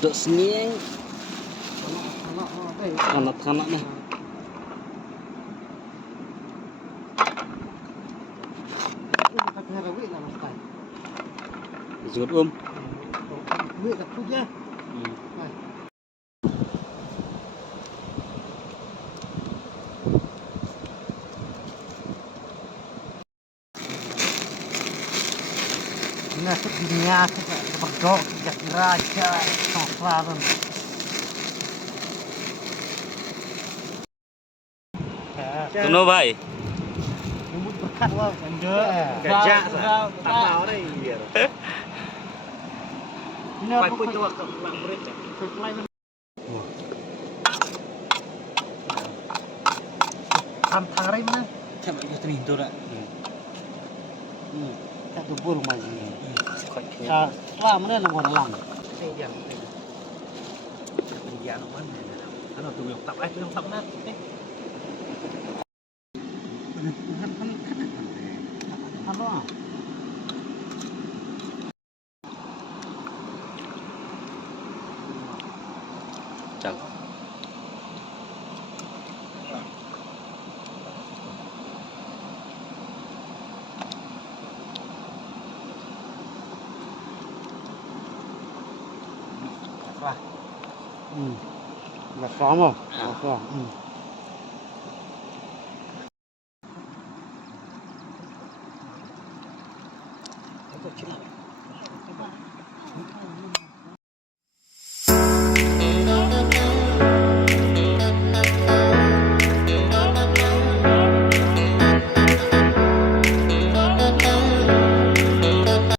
Dok senieng. Anak-anak nih. Jut Nah, dunia berdok jadi raja soklaran. Tuno bay. Nyebut berkat wah, Gajah tak mau deh biar. Ini Phải apa pun coba ke bang murid. Thang rim mana? Chắc bạn có nhìn tôi đã. Tak tubur masih. Khỏi kia. Lah mana nak orang lang? Đây điểm này. Mình giá nó mất này. Nó là từ việc tập ai từ tập nát. Apa? Chẳng. Lah. Là xóm không? Xóm. Tôi chỉ là